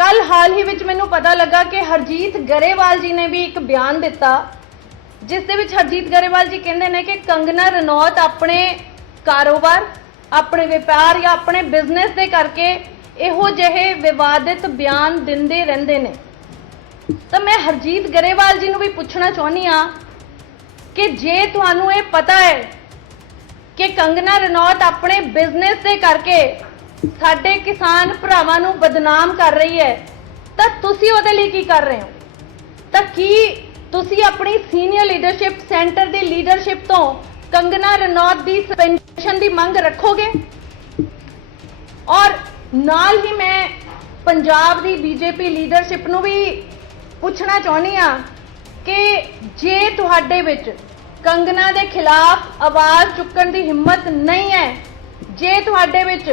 ਕੱਲ ਹਾਲ ਹੀ ਵਿੱਚ ਮੈਨੂੰ ਪਤਾ ਲੱਗਾ ਕਿ ਹਰਜੀਤ ਗਰੇਵਾਲ ਜੀ ਨੇ ਵੀ ਇੱਕ ਬਿਆਨ ਦਿੱਤਾ, ਜਿਸ ਦੇ ਵਿੱਚ ਹਰਜੀਤ ਗਰੇਵਾਲ ਜੀ ਕਹਿੰਦੇ ਨੇ ਕਿ ਕੰਗਨਾ ਰਣੌਤ ਆਪਣੇ ਕਾਰੋਬਾਰ, ਆਪਣੇ ਵਪਾਰ ਜਾਂ ਆਪਣੇ ਬਿਜ਼ਨਸ ਦੇ ਕਰਕੇ ਇਹੋ ਜਿਹੇ ਵਿਵਾਦਿਤ ਬਿਆਨ ਦਿੰਦੇ ਰਹਿੰਦੇ ਨੇ। ਤਾਂ ਮੈਂ ਹਰਜੀਤ ਗਰੇਵਾਲ ਜੀ ਨੂੰ ਵੀ ਪੁੱਛਣਾ ਚਾਹੁੰਦੀ ਆ ਕਿ ਜੇ ਤੁਹਾਨੂੰ ਇਹ ਪਤਾ ਹੈ ਕਿ ਕੰਗਨਾ ਰਣੌਤ ਆਪਣੇ ਬਿਜ਼ਨਸ ਦੇ ਕਰਕੇ ਸਾਡੇ ਕਿਸਾਨ ਭਰਾਵਾਂ ਨੂੰ ਬਦਨਾਮ ਕਰ ਰਹੀ ਹੈ, ਤਾਂ ਤੁਸੀਂ ਉਹਦੇ ਲਈ ਕੀ ਕਰ ਰਹੇ ਹੋ? ਤਾਂ ਕੀ ਤੁਸੀਂ ਆਪਣੀ ਸੀਨੀਅਰ ਲੀਡਰਸ਼ਿਪ ਸੈਂਟਰ ਦੀ ਲੀਡਰਸ਼ਿਪ ਤੋਂ ਕੰਗਨਾ ਰਣੌਤ ਦੀ ਸਸਪੈਂਸ਼ਨ ਦੀ ਮੰਗ ਰੱਖੋਗੇ? ਔਰ ਨਾਲ ਹੀ ਮੈਂ ਪੰਜਾਬ ਦੀ ਬੀਜੇਪੀ ਲੀਡਰਸ਼ਿਪ ਨੂੰ ਵੀ ਪੁੱਛਣਾ ਚਾਹੁੰਦੀ ਆ ਕਿ ਜੇ ਤੁਹਾਡੇ ਵਿੱਚ ਕੰਗਨਾ ਦੇ ਖਿਲਾਫ ਆਵਾਜ਼ ਚੁੱਕਣ ਦੀ ਹਿੰਮਤ ਨਹੀਂ ਹੈ, ਜੇ ਤੁਹਾਡੇ ਵਿੱਚ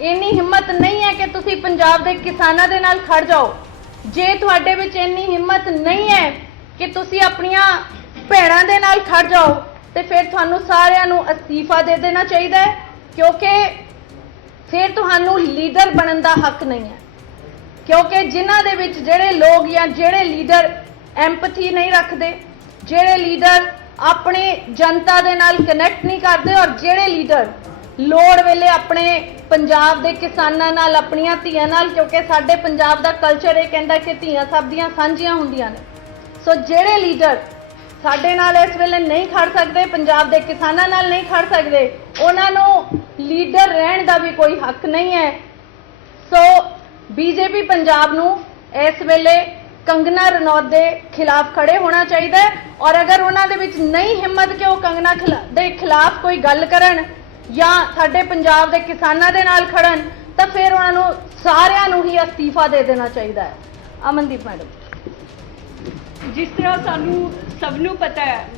ਇੰਨੀ ਹਿੰਮਤ ਨਹੀਂ ਹੈ ਕਿ ਤੁਸੀਂ ਪੰਜਾਬ ਦੇ ਕਿਸਾਨਾਂ ਦੇ ਨਾਲ ਖੜ ਜਾਓ। ਜੇ ਤੁਹਾਡੇ ਵਿੱਚ ਇੰਨੀ ਹਿੰਮਤ ਨਹੀਂ ਹੈ ਕਿ ਤੁਸੀਂ ਆਪਣੀਆਂ ਭੈਣਾਂ ਦੇ ਨਾਲ ਖੜ ਜਾਓ, ਤੇ ਫਿਰ ਤੁਹਾਨੂੰ ਸਾਰਿਆਂ ਨੂੰ ਅਸਤੀਫਾ ਦੇ ਦੇਣਾ ਚਾਹੀਦਾ ਹੈ, ਕਿਉਂਕਿ ਫਿਰ ਤੁਹਾਨੂੰ ਲੀਡਰ ਬਣਨ ਦਾ ਹੱਕ ਨਹੀਂ ਹੈ। ਕਿਉਂਕਿ ਜਿਨ੍ਹਾਂ ਦੇ ਵਿੱਚ ਜਿਹੜੇ ਲੋਕ ਜਾਂ ਜਿਹੜੇ ਲੀਡਰ ਐਮਪਥੀ ਨਹੀਂ ਰੱਖਦੇ, ਜਿਹੜੇ ਲੀਡਰ ਆਪਣੇ ਜਨਤਾ ਦੇ ਨਾਲ ਕਨੈਕਟ ਨਹੀਂ ਕਰਦੇ ਔਰ ਜਿਹੜੇ ਲੀਡਰ ਲੋੜ ਵੇਲੇ ਆਪਣੇ ਪੰਜਾਬ ਦੇ ਕਿਸਾਨਾਂ ਨਾਲ, ਆਪਣੀਆਂ ਧੀਆਂ ਨਾਲ, ਕਿਉਂਕਿ ਸਾਡੇ ਪੰਜਾਬ ਦਾ ਕਲਚਰ ਇਹ ਕਹਿੰਦਾ ਕਿ ਧੀਆਂ ਸਭ ਦੀਆਂ ਸਾਂਝੀਆਂ ਹੁੰਦੀਆਂ ਨੇ। ਸੋ ਜਿਹੜੇ ਲੀਡਰ ਸਾਡੇ ਨਾਲ ਇਸ ਵੇਲੇ ਨਹੀਂ ਖੜ ਸਕਦੇ, ਪੰਜਾਬ ਦੇ ਕਿਸਾਨਾਂ ਨਾਲ ਨਹੀਂ ਖੜ ਸਕਦੇ, ਉਹਨਾਂ ਨੂੰ ਲੀਡਰ ਰਹਿਣ ਦਾ ਵੀ ਕੋਈ ਹੱਕ ਨਹੀਂ ਹੈ। ਸੋ ਬੀਜੇਪੀ ਪੰਜਾਬ ਨੂੰ ਇਸ ਵੇਲੇ ਕੰਗਨਾ ਰਣੌਤ ਦੇ ਖਿਲਾਫ ਖੜੇ ਹੋਣਾ ਚਾਹੀਦਾ ਹੈ। ਔਰ ਅਗਰ ਉਹਨਾਂ ਦੇ ਵਿੱਚ ਨਹੀਂ ਹਿੰਮਤ ਕਿ ਉਹ ਕੰਗਨਾ ਖਿਲਾ- ਦੇ ਖਿਲਾਫ ਕੋਈ ਗੱਲ ਕਰਨ ਜਾਂ ਸਾਡੇ ਪੰਜਾਬ ਦੇ ਕਿਸਾਨਾਂ ਦੇ ਨਾਲ ਖੜਨ, ਤਾਂ ਫਿਰ ਉਹਨਾਂ ਨੂੰ ਸਾਰਿਆਂ ਨੂੰ ਹੀ ਅਸਤੀਫਾ ਦੇ ਦੇਣਾ ਚਾਹੀਦਾ ਹੈ। ਅਮਨਦੀਪ ਮੈਡਮ। ਜਿਸ ਤਰ੍ਹਾਂ ਸਾਨੂੰ ਸਭ ਨੂੰ ਪਤਾ ਹੈ,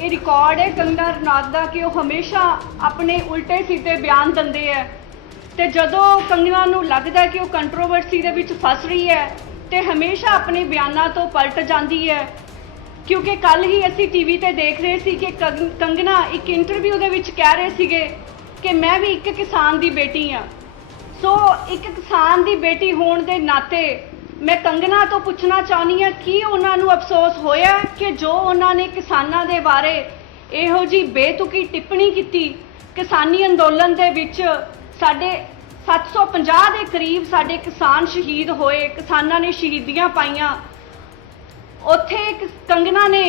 ਇਹ ਰਿਕਾਰਡ ਹੈ ਕੰਗਨਾ ਰਣੌਤ ਦਾ ਕਿ ਉਹ ਹਮੇਸ਼ਾ ਆਪਣੇ ਉਲਟੇ ਸਿੱਧੇ ਬਿਆਨ ਦਿੰਦੇ ਹੈ। ਤੇ ਜਦੋਂ ਕੰਗਨਾ ਨੂੰ ਲੱਗਦਾ ਕਿ ਉਹ ਕੰਟਰੋਵਰਸੀ ਦੇ ਵਿੱਚ ਫਸ ਰਹੀ ਹੈ, ਤੇ ਹਮੇਸ਼ਾ ਆਪਣੇ ਬਿਆਨਾਂ ਤੋਂ ਪਲਟ ਜਾਂਦੀ ਹੈ। ਕਿਉਂਕਿ ਕੱਲ ਹੀ ਅਸੀਂ ਟੀਵੀ ਤੇ ਦੇਖ ਰਹੇ ਸੀ ਕਿ ਕੰਗ- ਕੰਗਨਾ ਇੱਕ ਇੰਟਰਵਿਊ ਦੇ ਵਿੱਚ ਕਹਿ ਰਹੇ ਸੀਗੇ ਕਿ ਮੈਂ ਵੀ ਇੱਕ ਕਿਸਾਨ ਦੀ ਬੇਟੀ ਆ ਸੋ ਇੱਕ ਕਿਸਾਨ ਦੀ ਬੇਟੀ ਹੋਣ ਦੇ ਨਾਤੇ ਮੈਂ ਕੰਗਨਾ ਤੋਂ ਪੁੱਛਣਾ ਚਾਹੁੰਦੀ ਹਾਂ, ਕੀ ਉਹਨਾਂ ਨੂੰ ਅਫਸੋਸ ਹੋਇਆ ਕਿ ਜੋ ਉਹਨਾਂ ਨੇ ਕਿਸਾਨਾਂ ਦੇ ਬਾਰੇ ਇਹੋ ਜੀ ਬੇਤੁਕੀ ਟਿੱਪਣੀ ਕੀਤੀ? ਕਿਸਾਨੀ ਅੰਦੋਲਨ ਦੇ ਵਿੱਚ ਸਾਡੇ 750 ਦੇ ਕਰੀਬ ਸਾਡੇ ਕਿਸਾਨ ਸ਼ਹੀਦ ਹੋਏ, ਕਿਸਾਨਾਂ ਨੇ ਸ਼ਹੀਦੀਆਂ ਪਾਈਆਂ। ਉੱਥੇ ਕੰਗਨਾ ਨੇ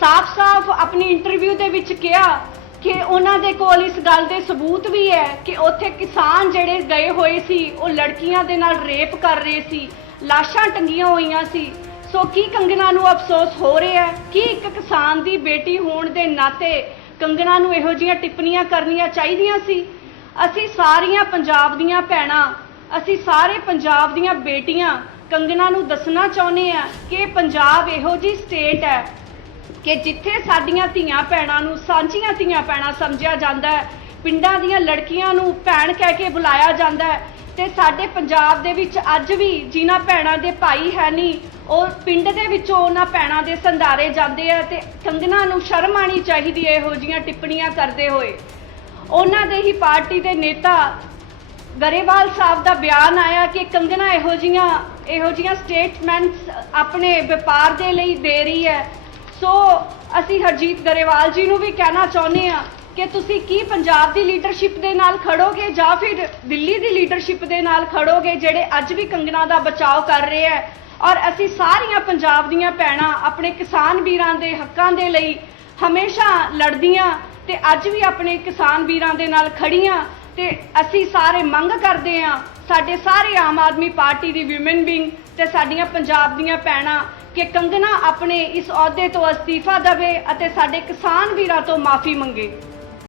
ਸਾਫ਼-ਸਾਫ਼ ਆਪਣੀ ਇੰਟਰਵਿਊ ਦੇ ਵਿੱਚ ਕਿਹਾ ਕਿ ਉਹਨਾਂ ਦੇ ਕੋਲ ਇਸ ਗੱਲ ਦੇ ਸਬੂਤ ਵੀ ਹੈ ਕਿ ਉੱਥੇ ਕਿਸਾਨ ਜਿਹੜੇ ਗਏ ਹੋਏ ਸੀ, ਉਹ ਲੜਕੀਆਂ ਦੇ ਨਾਲ ਰੇਪ ਕਰ ਰਹੇ ਸੀ, ਲਾਸ਼ਾਂ ਟੰਗੀਆਂ ਹੋਈਆਂ ਸੀ। ਸੋ ਕੀ ਕੰਗਨਾ ਨੂੰ ਅਫਸੋਸ ਹੋ ਰਿਹਾ ਹੈ? ਕਿ ਇੱਕ ਕਿਸਾਨ ਦੀ ਬੇਟੀ ਹੋਣ ਦੇ ਨਾਤੇ ਕੰਗਨਾ ਨੂੰ ਇਹੋ ਜਿਹੀਆਂ ਟਿੱਪਣੀਆਂ ਕਰਨੀਆਂ ਚਾਹੀਦੀਆਂ ਸੀ? ਅਸੀਂ ਸਾਰੀਆਂ ਪੰਜਾਬ ਦੀਆਂ ਭੈਣਾਂ, ਅਸੀਂ ਸਾਰੇ ਪੰਜਾਬ ਦੀਆਂ ਬੇਟੀਆਂ ਕੰਗਨਾ ਨੂੰ ਦੱਸਣਾ ਚਾਹੁੰਦੇ ਆ ਕਿ ਪੰਜਾਬ ਇਹੋ ਜੀ ਸਟੇਟ ਹੈ ਕਿ ਜਿੱਥੇ ਸਾਡੀਆਂ ਧੀਆਂ ਭੈਣਾਂ ਨੂੰ ਸਾਂਝੀਆਂ ਧੀਆਂ ਭੈਣਾਂ ਸਮਝਿਆ ਜਾਂਦਾ ਹੈ, ਪਿੰਡਾਂ ਦੀਆਂ ਲੜਕੀਆਂ ਨੂੰ ਭੈਣ ਕਹਿ ਕੇ ਬੁਲਾਇਆ ਜਾਂਦਾ ਹੈ ਤੇ ਸਾਡੇ ਪੰਜਾਬ ਦੇ ਵਿੱਚ ਅੱਜ ਵੀ ਜਿਨ੍ਹਾਂ ਭੈਣਾਂ ਦੇ ਭਾਈ ਹੈ ਨਹੀਂ, ਉਹ ਪਿੰਡ ਦੇ ਵਿੱਚੋਂ ਉਹਨਾਂ ਭੈਣਾਂ ਦੇ ਸੰਧਾਰੇ ਜਾਂਦੇ ਆ ਤੇ ਕੰਗਨਾ ਨੂੰ ਸ਼ਰਮ ਆਣੀ ਚਾਹੀਦੀ ਹੈ ਇਹੋ ਜੀਆਂ ਟਿੱਪਣੀਆਂ ਕਰਦੇ ਹੋਏ। ਉਹਨਾਂ ਦੇ ਹੀ ਪਾਰਟੀ ਦੇ ਨੇਤਾ ਗਰੇਵਾਲ ਸਾਹਿਬ ਦਾ ਬਿਆਨ ਆਇਆ ਕਿ ਕੰਗਨਾ ਇਹੋ ਜੀਆਂ ਇਹੋ ਜੀਆਂ ਸਟੇਟਮੈਂਟਸ ਆਪਣੇ ਵਪਾਰ ਦੇ ਲਈ ਦੇ ਰਹੀ ਹੈ। ਸੋ ਅਸੀਂ ਹਰਜੀਤ ਗਰੇਵਾਲ ਜੀ ਨੂੰ ਵੀ ਕਹਿਣਾ ਚਾਹੁੰਦੇ ਆ ਕਿ ਤੁਸੀਂ ਕੀ ਪੰਜਾਬ ਦੀ ਲੀਡਰਸ਼ਿਪ ਦੇ ਨਾਲ ਖੜੋਗੇ ਜਾਂ ਫਿਰ ਦਿੱਲੀ ਦੀ ਲੀਡਰਸ਼ਿਪ ਦੇ ਨਾਲ ਖੜੋਗੇ, ਜਿਹੜੇ ਅੱਜ ਵੀ ਕੰਗਣਾ ਦਾ ਬਚਾਅ ਕਰ ਰਹੇ ਹੈ? ਔਰ ਅਸੀਂ ਸਾਰੀਆਂ ਪੰਜਾਬ ਦੀਆਂ ਭੈਣਾਂ ਆਪਣੇ ਕਿਸਾਨ ਵੀਰਾਂ ਦੇ ਹੱਕਾਂ ਦੇ ਲਈ ਹਮੇਸ਼ਾ ਲੜਦੀਆਂ ਤੇ ਅੱਜ ਵੀ ਆਪਣੇ ਕਿਸਾਨ ਵੀਰਾਂ ਦੇ ਨਾਲ ਖੜੀਆਂ ਤੇ ਅਸੀਂ ਸਾਰੇ ਮੰਗ ਕਰਦੇ ਹਾਂ, ਸਾਡੇ ਸਾਰੇ ਆਮ ਆਦਮੀ ਪਾਰਟੀ ਦੀ ਵਿਮਨ ਵਿੰਗ ਤੇ ਸਾਡੀਆਂ ਪੰਜਾਬ ਦੀਆਂ ਭੈਣਾਂ ਕਿ ਕੰਗਨਾ ਆਪਣੇ ਇਸ ਅਹੁਦੇ ਤੋਂ ਅਸਤੀਫਾ ਦੇਵੇ ਅਤੇ ਸਾਡੇ ਕਿਸਾਨ ਵੀਰਾਂ ਤੋਂ ਮਾਫੀ ਮੰਗੇ।